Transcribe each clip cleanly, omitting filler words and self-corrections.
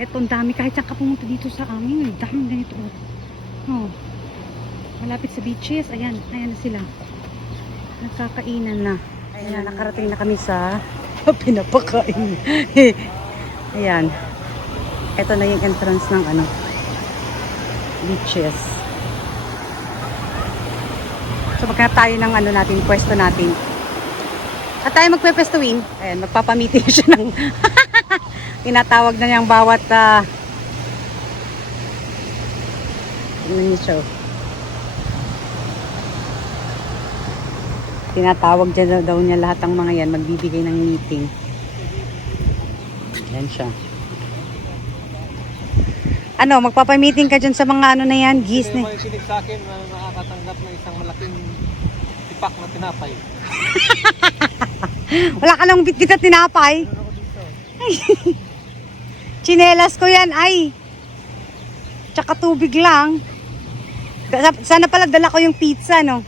Eto, ang dami. Kahit saan ka pumunta dito sa amin, ang dami ganito. Oh. Malapit sa beaches. Ayan, ayan na sila. Nagkakainan na. Ayan, nakarating na kami sa pinapakain. Ayan. Ito na yung entrance ng ano, beaches. So maghanap tayo ng ano natin, pwesto natin. At tayo magpwestuin. Ayan, magpapamiting siya ng tinatawag na niyang bawat tingnan niyo siya. Tinatawag dyan daw niya lahat ng mga yan, magbibigay ng meeting. Ayan siya. Ano, magpapamiting ka dyan sa mga ano na yan, geese na. May sinig sa akin na nakakatanggap ng isang malaking tipak na tinapay. Wala ka lang bit-bit na tinapay. Chinelas ko yan, ay. Tsaka tubig lang. Sana pala dala ko yung pizza, no?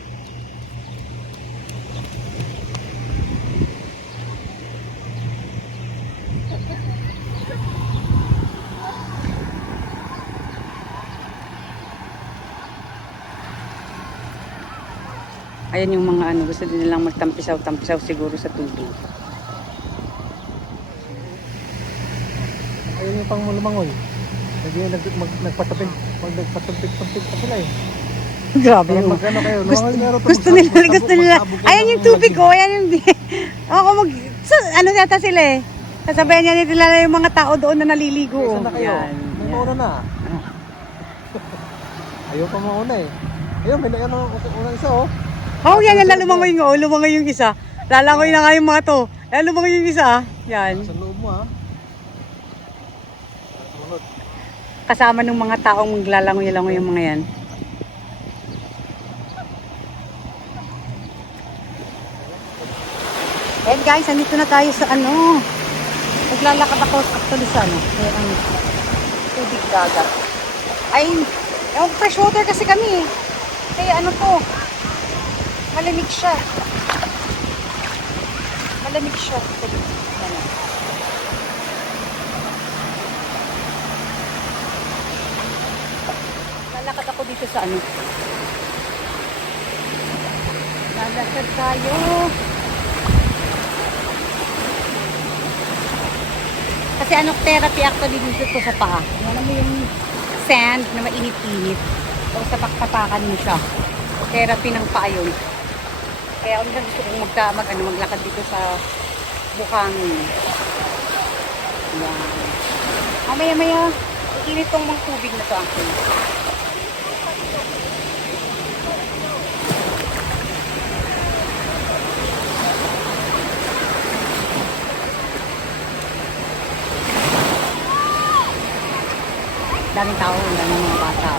Ayan yung mga ano, gusto din nilang magtampisaw-tampisaw siguro sa tubig. Ayun yung pang lumangoy. Nagpatapit-tapit pa sila eh. Grabe yung Magkano kayo? gusto nila. Ayan yung tubig ko, ayan yung ako ano yata sila eh. Sasabayan niya nila yung mga tao doon na naliligo. Isa na kayo. Yan, May yan. mauna na. Ayaw pa mauna eh. Ayun, may unang isa oh. Oh, yan yan, lumangoy nga. Lumangoy yung isa. Lalangoy na nga yung mga to. Lumangoy yung isa. Yan. Sa loob mo ha. Kasama ng mga taong maglalangoy-langoy yung mga yan. And guys, andito na tayo sa ano. Naglalakad ako actually sa ano. Kaya ang tubig dagat. Ay, yung fresh water kasi kami eh. Kaya ano to. Malamig siya. Malamig siya. Ano. Lalakad ako dito sa ano. Lalakad tayo. Kasi ano, therapy actually dito to sa paa. Ano mo yung sand na mainit-init. O sa pakpapakan mo siya. Therapy ng paa yun. Kaya ako gusto kong maglakad dito sa Buhangin. Yan. Maya-maya, init tong mga tubig na to actually. Daming tao, daming mga bata.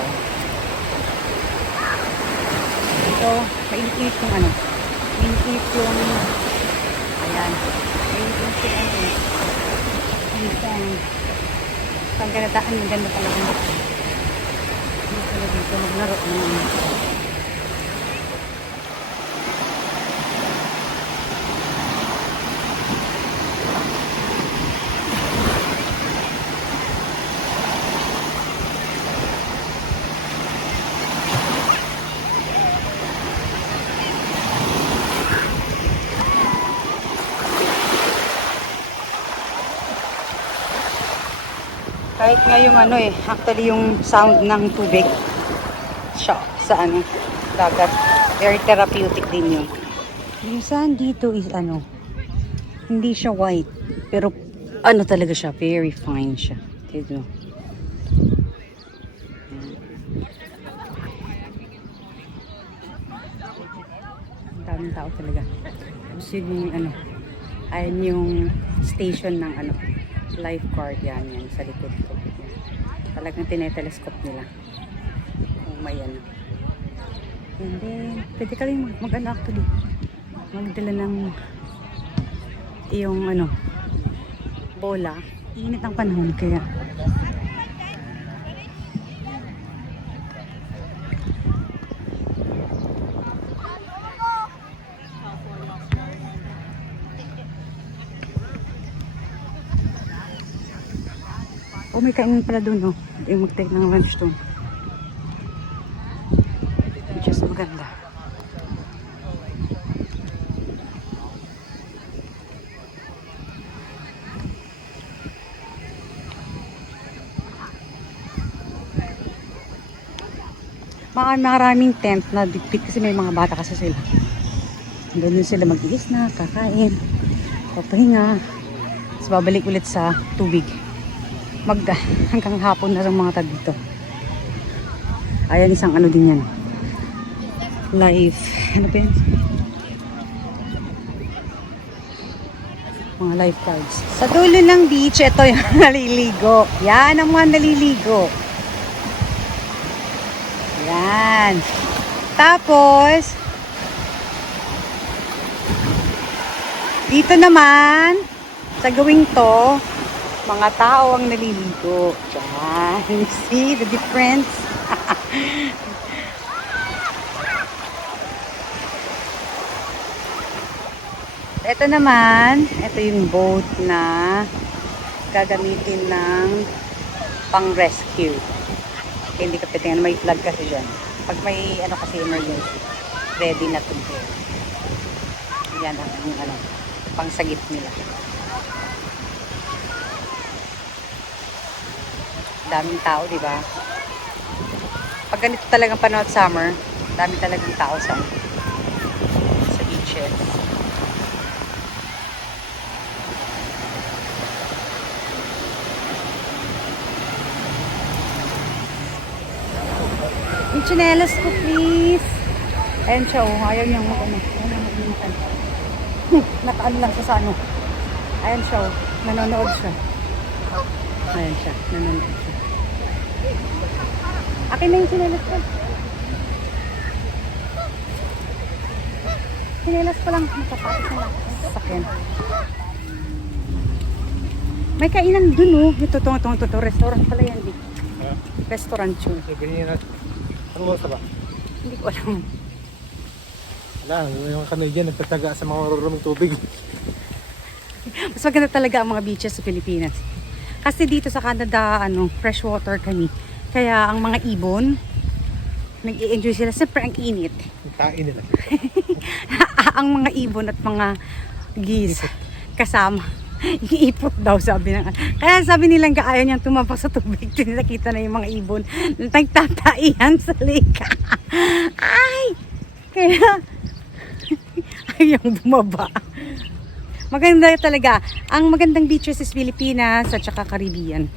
Ito, mainit-init yung ano. Mainit-init yung ayan. Mainit-init yung ano. Minsan, pag ganataan yung ganda talaga. Dito na dito, maglaro naman. Kahit nga yung ano eh, actually yung sound ng tubig siya sa ano, dagat. Very therapeutic din yun. Yung sand dito is ano, hindi siya white. Pero ano talaga siya, very fine siya. Dito. Ang daming tao talaga. Tapos yun yung ano, ayun yung station ng ano, lifeguard yan sa likod ko. Talagang tinetelescope nila kung may ano. And then, pwede ka rin mag-ano actually. Magdala ng yung ano, bola. Init ang panahon kaya. Oh, may kainin pala doon, oh. Yung mag-take ng lunch doon. Which is maganda. Maraming tent na bitbit kasi may mga bata kasi sila. Doon sila mag-iis na, kakain, papahinga. Tapos babalik ulit sa tubig. Hanggang hapon na ang mga tag dito. Ayan, isang ano din yan. Life. Ano ba yan? Mga lifeguards. Sa dulo ng beach, ito yung naliligo. Yan ang mga naliligo. Yan. Tapos, dito naman, sa gawing to, mga tao ang naliligo. Diyan. You see the difference? Ito naman, ito yung boat na gagamitin ng pang-rescue. Hindi ka pwede, may flag kasi dyan. Pag may ano kasi emergency, ready na to go. Yan ang ano, pangsagip nila. Daming tao, di ba? Pag ganito talagang panahon summer, dami talagang tao sa beaches. Yung tsinelas ko, please. Ayan siya, oh. Ayaw niyang mag-ano. Nakaano lang siya sa ano. Ayan siya, oh. Nanonood siya. Ayan siya. Nanonood siya. Akin na yung tsinelas ko. Tsinelas ko lang. Makapatis na lang. Sakyan. May kainan dun, oh. Ito. Restaurant pala yan, di. Restaurant yun. Sabihin natin. Ano sa ba? Hindi ko alam. Wala, yung Canadian nagtataga sa mga maruruming tubig. Mas maganda talaga ang mga beaches sa Pilipinas. Kasi dito sa Canada, freshwater kami. Kaya ang mga ibon, nag-i-enjoy sila. Siyempre ang init. Ang tain nila. Ang mga ibon at mga geese kasama. Iipot daw, sabi ng. Kaya sabi nilang ayaw niyang tumapak sa tubig. Nakita na yung mga ibon. Nagtataihan sa lake. Ay! Kaya ayaw bumaba. Maganda talaga. Ang magandang beaches is Pilipinas at saka Caribbean.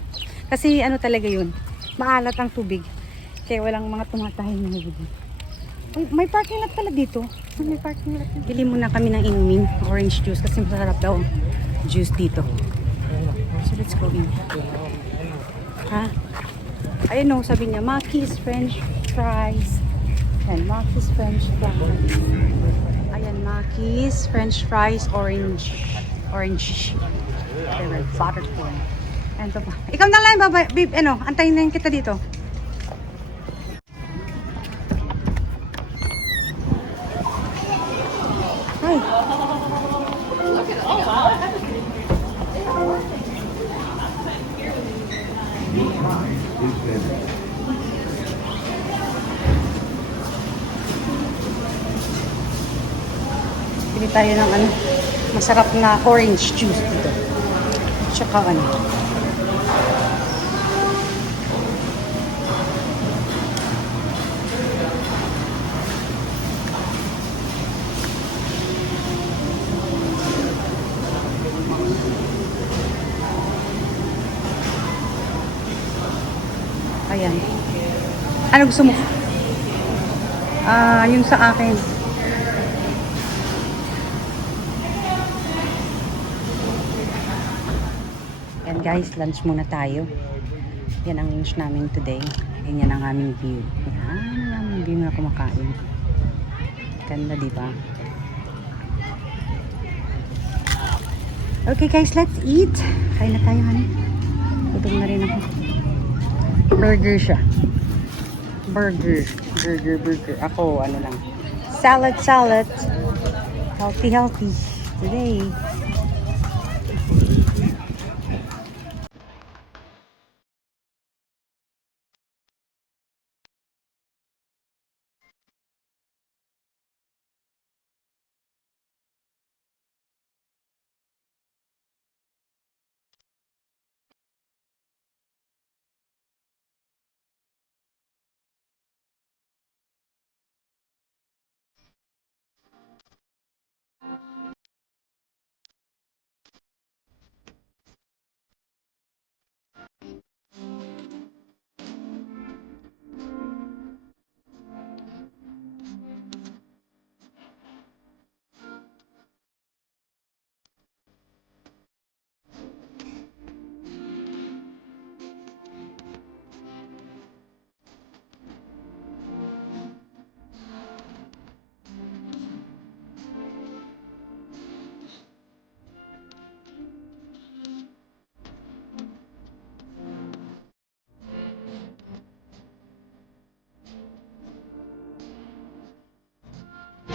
Kasi ano talaga yun, maalat ang tubig. Kaya walang mga tumatahing na ibon. May parking lot pala dito. May parking lot. Bili muna kami ng inumin, orange juice kasi masarap daw juice dito. So let's go in. Ha? Ayun o, sabi niya, Mackey's French fries. Ayan, Mackey's French fries. Ayan, Mackey's French fries, orange. Favorite, buttercorn. Ayan to pa. Ikaw na lang, babe, antayin na kita dito. Hi. Pili tayo ng masarap na orange juice dito. Tsaka ayan. Ano gusto mo? Yung sa akin. Ayan guys, lunch muna tayo. Yan ang lunch namin today. Yan ang aming view. Yan ang aming view na kumakain. Ganda, diba? Okay guys, let's eat. Kain na tayo, honey. Gutom na rin ako. Burger siya. Burger. Ako, lang. Salad. Healthy today.